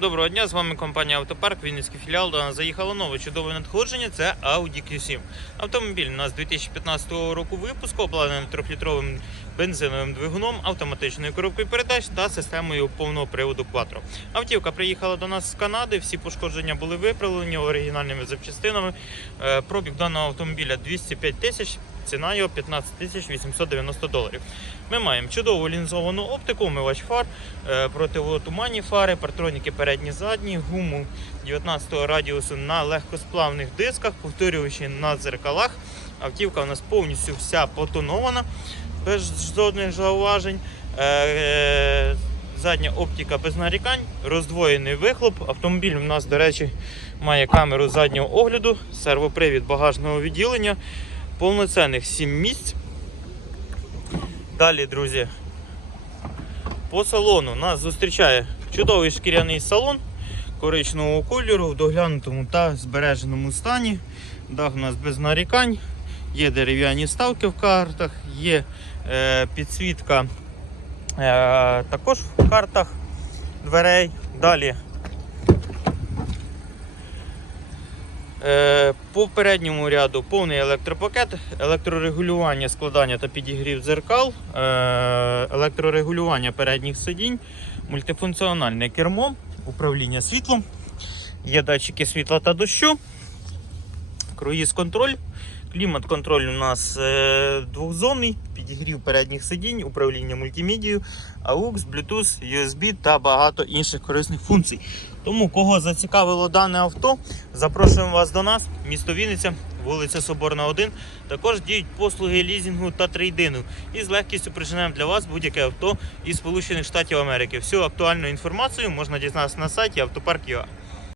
Доброго дня, з вами компанія Автопарк, Вінницький філіал. До нас заїхало нове чудове надходження. Це Audi Q7. Автомобіль у нас 2015 року випуску, обладнаний 3-літровим бензиновим двигуном, автоматичною коробкою передач та системою повного приводу Quattro. Автівка приїхала до нас з Канади. Всі пошкодження були виправлені оригінальними запчастинами. Е, Пробіг даного автомобіля 205 тисяч. Ціна його 15 тисяч 890 доларів. Ми маємо чудову лінзовану оптику, умивач фар, е, противотуманні фари, партроніки передні задні, гуму 19 радіусу на легкосплавних дисках, повторюючи на дзеркалах. Автівка у нас повністю вся потонована, без жодних зауважень. Е, е, Задня оптика без нарікань, роздвоєний вихлоп. Автомобіль у нас, до речі, має камеру заднього огляду, сервопривід багажного відділення, повноцінних 7 місць. Далі, друзі, по салону нас зустрічає чудовий шкіряний салон коричневого кольору в доглянутому та збереженому стані. Дах у нас без нарікань, є дерев'яні ставки в картах, є е, підсвітка е, також в картах дверей. Далі. По передньому ряду повний електропакет, електрорегулювання складання та підігрів дзеркал, е, електрорегулювання передніх сидінь, мультифункціональне кермо, управління світлом, є датчики світла та дощу, круїз-контроль. Клімат-контроль у нас е, двохзонний, підігрів передніх сидінь, управління мультимедією, AUX, Bluetooth, USB та багато інших корисних функцій. Тому, кого зацікавило дане авто, запрошуємо вас до нас, місто Вінниця, вулиця Соборна 1. Також діють послуги лізінгу та трейдину. І з легкістю приженемо для вас будь-яке авто із Америки. Всю актуальну інформацію можна дізнатися на сайті автопарк.ua.